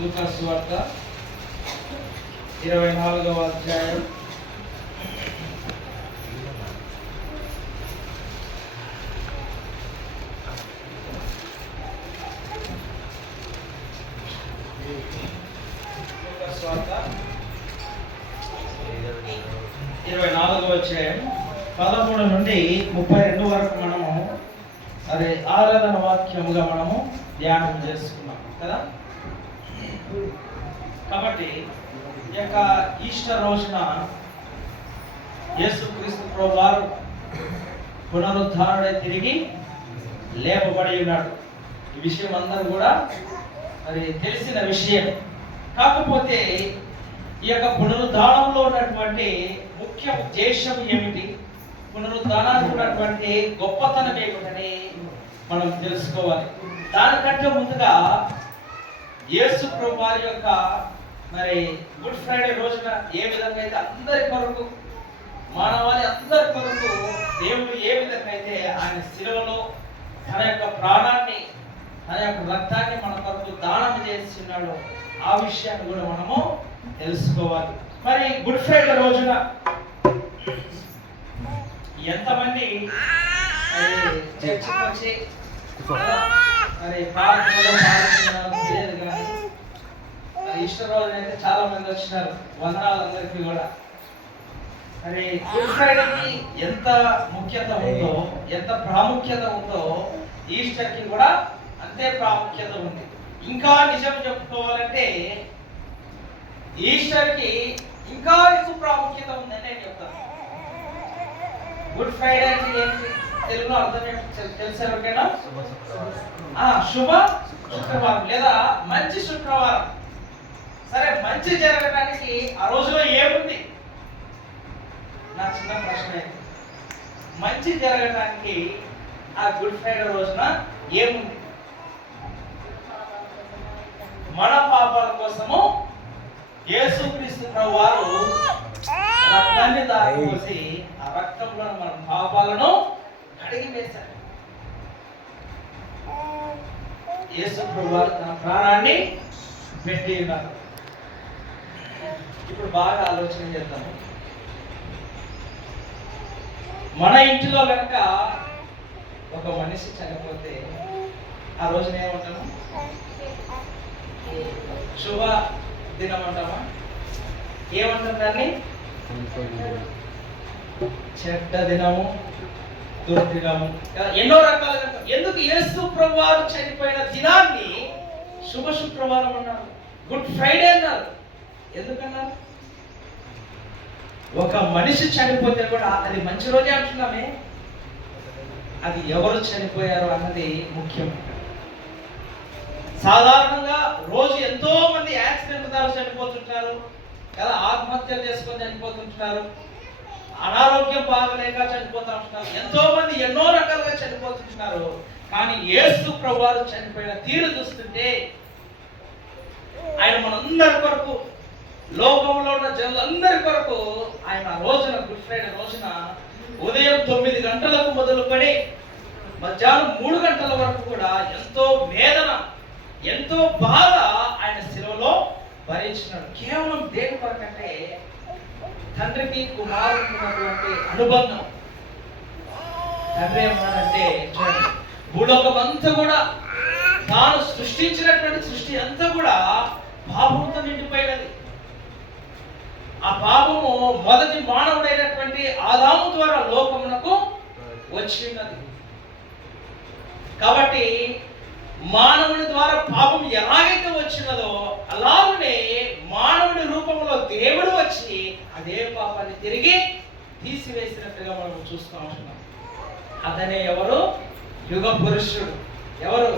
లూకా సువార్త 24వ అధ్యాయం 24వ అధ్యాయం 13 నుండి 32 వరకు మనము ఆరాధన వాక్యముగా మనము ధ్యానం చేసుకున్నాం కదా. కాబట్టి ఈ యొక్క ఈస్టర్ రోజున యేసుక్రీస్తు ప్రభువారు పునరుద్ధారుడై తిరిగి లేపబడి ఉన్నాడు. ఈ విషయం అందరూ కూడా తెలిసిన విషయం. కాకపోతే ఈ యొక్క పునరుద్ధానంలో ఉన్నటువంటి ముఖ్య ఉద్దేశం ఏమిటి, పునరుద్ధానానికి ఉన్నటువంటి గొప్పతనం ఏమిటని మనం తెలుసుకోవాలి. దానికంటే ముందుగా యేసు ప్రభు వారి యొక్క గుడ్ ఫ్రైడే రోజున ఏ విధంగా అయితే అందరి కొరకు, మానవాళి అందరి కొరకు దేవుడు ఏ విధంగా అయితే ఆయన శిలువలో తన యొక్క ప్రాణాన్ని, తన యొక్క రక్తాన్ని మన కొరకు దానం చేస్తున్నాడో ఆ విషయాన్ని కూడా మనము తెలుసుకోవాలి. మరి గుడ్ ఫ్రైడే రోజున ఎంతమంది చర్చికి వచ్చి ప్రార్థనలో తెలియదు, కానీ ఈస్టర్ రోజున అయితే చాలా మంది వచ్చినారు. వందనాలు అందరికీ కూడా. మరి గుడ్ ఫ్రైడేకి ఎంత ముఖ్యత ఉందో, ఎంత ప్రాముఖ్యత ఉందో, ఈస్టర్ కి కూడా అంతే ప్రాముఖ్యత ఉంది. ఇంకా నిజం చెప్పుకోవాలంటే ఈస్టర్ కి ఇంకా ఎక్కువ ప్రాముఖ్యత ఉందని నేను చెప్తాను. గుడ్ ఫ్రైడే అంటే ఏంటి తెలుగులో అర్థం తెలుసు ఎవరికైనా? శుభ శుక్రవారం లేదా మంచి శుక్రవారం. సరే, మంచి జరగడానికి ఆ రోజులో ఏముంది? నా చిన్న ప్రశ్న. మంచి జరగడానికి ఆ గుడ్ ఫ్రైడే రోజున ఏముంది? మన పాపాల కోసము యేసుక్రీస్తు ప్రభువారు రక్తాన్ని దారిపోసి ఆ రక్తంలో మన పాపాలను కడిగి వేశారు. యేసు ప్రభువారు తన ప్రాణాన్ని పెట్టి ఉన్నారు. ఇప్పుడు బాగా ఆలోచన చేద్దాము. మన ఇంటిలో కనుక ఒక మనిషి చనిపోతే ఆ రోజున ఏమంటాము? శుభ దినం అంటామా? ఏమంటాం దాన్ని? చెడ్డ దినము, దుర్దినము, ఎన్నో రకాలుగా. ఎందుకు యేసు ప్రభువారు చనిపోయిన దినాన్ని శుభ శుక్రవారం అన్నారు, గుడ్ ఫ్రైడే అన్నారు? ఎందుకన్నారు? ఒక మనిషి చనిపోతే కూడా అది మంచి రోజే అంటున్నామే, అది ఎవరు చనిపోయారు అన్నది ముఖ్యం. సాధారణంగా రోజు ఎంతో మంది యాక్సిడెంట్ ద్వారా చనిపోతుంటారు కదా, ఆత్మహత్యలు చేసుకొని చనిపోతుంటారు, అనారోగ్యం బాగలేక చనిపోతూ ఉంటున్నారు, ఎంతో మంది ఎన్నో రకాలుగా చనిపోతుంటున్నారు. కానీ యేసు ప్రభువారు చనిపోయిన తీరు చూస్తుంటే ఆయన మనందరి కొరకు, లోకంలో ఉన్న జనులందరి కొరకు ఆయన రోజున, గుడ్ ఫ్రైడే రోజున ఉదయం 9 గంటలకు మొదలుకొని మధ్యాహ్నం 3 గంటల వరకు కూడా ఎంతో వేదన, ఎంతో బాధ ఆయన శిలువలో భరించినాడు. కేవలం దేని కొరకంటే తండ్రికి కుమారుడికి ఉన్నటువంటి అనుబంధం. తండ్రి ఏమన్నాడంటే, చూడండి, భూలోకం అంతా కూడా తాను సృష్టించినటువంటి సృష్టి అంతా కూడా పాపంతో నిండిపోయినది. ఆ పాపము మొదటి మానవుడైనటువంటి ఆదాము ద్వారా లోకమునకు వచ్చినది. కాబట్టి మానవుని ద్వారా పాపం ఎలాగైతే వచ్చినదో అలాగనే మానవుని రూపంలో దేవుడు వచ్చి అదే పాపాన్ని తిరిగి తీసివేసినట్టుగా మనం చూస్తూ ఉంటున్నాం. అతనే ఎవరు? యుగ పురుషుడు. ఎవరు?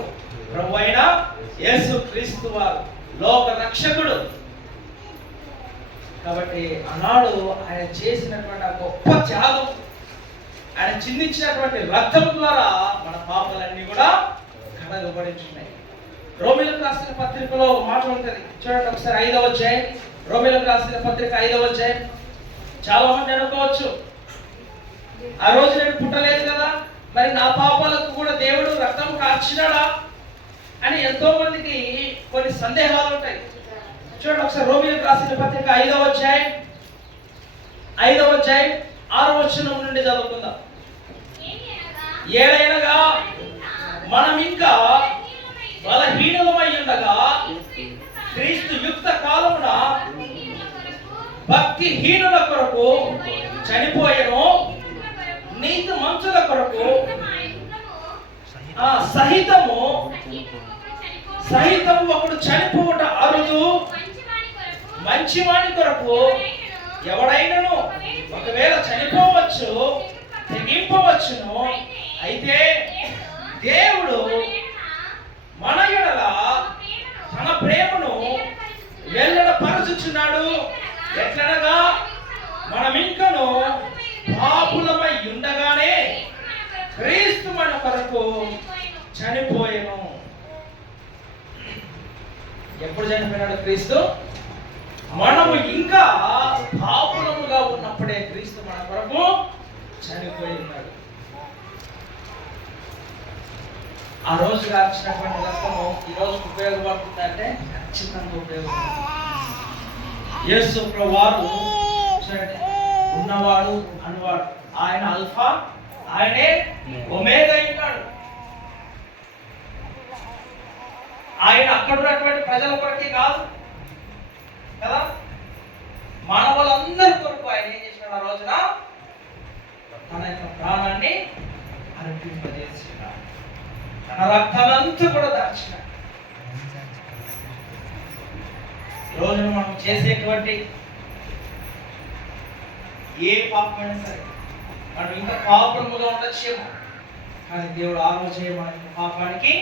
ప్రభు అయిన యేసుక్రీస్తు వారు, లోక రక్షకుడు. కాబట్టి ఆనాడు ఆయన చేసినటువంటి ఆ గొప్ప త్యాగం, ఆయన చిందించినటువంటి రక్తం ద్వారా మన పాపాలన్నీ కూడా కడగబడించున్నాయి. రోమీలకు రాసిన పత్రికలో ఒక మాట ఉంటుంది, చూడండి ఒకసారి 5వ అధ్యాయం. రోమీలకు రాసిన పత్రిక 5వ అధ్యాయం. చాలా మంది అనుకోవచ్చు, ఆ రోజు నేను పుట్టలేదు కదా, మరి నా పాపాలకు కూడా దేవుడు రక్తం కార్చినాడా అని ఎంతో మందికి కొన్ని సందేహాలు ఉంటాయి. చూడండి ఒకసారి రోమీయులకు రాసిన పత్రిక 5వ అధ్యాయం 6వ వచనం నుండి చదువుకుందాం. ఏలైనగా మనం ఇంకా బలహీనులమై ఉండగా క్రీస్తు యుక్త కాలమున భక్తిహీనుల కొరకు చనిపోయెను, నీతి మంచుల కొరకు సహితము ఒకడు చనిపోవుట అరుదు. మంచివాని కొరకు ఎవడైనను ఒకవేళ చనిపోవచ్చు, తెగింపవచ్చును. అయితే దేవుడు మన యెడల తన ప్రేమను వెల్లడిపరచుచున్నాడు. ఎట్లనగా మనమింకను పాపులమై ఉండగానే క్రీస్తు మన కొరకు చనిపోయెను. ఎప్పుడు చనిపోయినాడు క్రీస్తు? మనము ఇంకా పాపులముగా ఉన్నప్పుడే క్రీస్తు మన కొరకు చనిపోయి ఉన్నాడు. ఆ రోజు రాసినటువంటి రక్తము ఈ రోజు ఉపయోగపడుతుందంటే ఖచ్చితంగా ఉపయోగపడుతుంది. యేసు ప్రభువారు ఉన్నవాడు అనువాడు, ఆయన అల్ఫా, ఆయనే ఒమేగా ఉన్నాడు. ఆయన అక్కడ ఉన్నటువంటి ప్రజల కొరకే కాదు కదా, మానవులందరి కొరకు ఆయన ఏం చేసినాడు? ఆ రోజున తన యొక్క ప్రాణాన్ని అర్పింపజేసినాడు, తన రక్తానంతా కూడా దాచినాడు. ఈ రోజున మనం చేసేటువంటి ఏ పాపమైనా సరే మనం ఇంకా పాపముగా ఉండొచ్చేమో, కానీ దేవుడు ఆ రోజే మన పాపానికి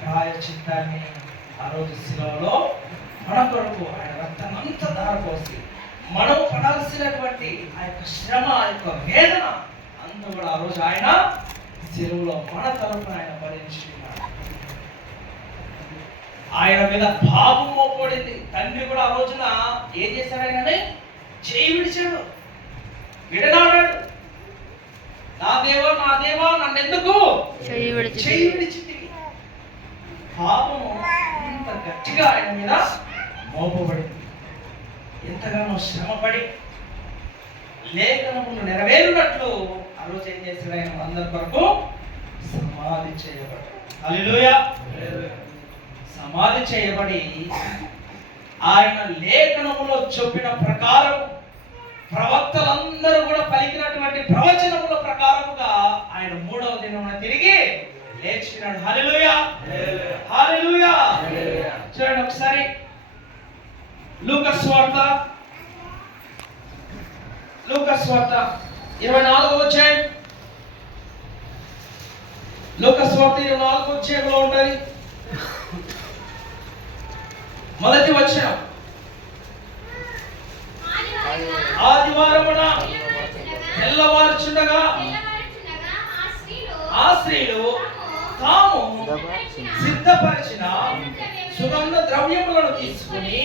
ప్రాయశ్చిత్తాన్ని ఆ రోజు శిలువలో మన కొరకు ఆయన రక్తమంతా ధారపోసి మనం పడాల్సినటువంటి ఆ యొక్క శ్రమ, ఆ యొక్క వేదన అంతా కూడా ఆ రోజు ఆయన శిలువలో మన తరపున ఆయన భరించుకున్నాడు. ఆయన మీద పాపం మోపబడింది. తండ్రి కూడా ఆ రోజున ఏం చేశాడు? ఆయనని చేయి విడిచాడు, విడనాడాడు. నా దేవా నా దేవా నన్ను ఎందుకు చేయి విడిచింది? పాపము అంత గట్టిగా ఆయన మీద మోపబడింది. ఎంతగానో శ్రమపడి లేఖనములు నెరవేరునట్లు ఆ రోజు ఏం చేశాడు? ఆయన అందరి కొరకు సమాధి చేయబడి, హల్లెలూయా, సమాధి చేయబడి ఆయన లేఖనములో చెప్పిన ప్రకారం ప్రవక్తలందరూ కూడా పలికినటువంటి ప్రవచనముల ప్రకారముగా ఆయన 3వ దినమున తిరిగి లేచినాడు. హల్లెలూయా, హల్లెలూయా. చూడండి ఒకసారి లూకా సువార్త 24వ అధ్యాయం, లూకా సువార్త 24వ అధ్యాయంలో ఉంటది మొదటి వచనం. ఆదివారమున తెల్లవారుచుండగా ఆ స్త్రీలు తాము సిద్ధపరిచిన సుగంధ ద్రవ్యములను తీసుకుని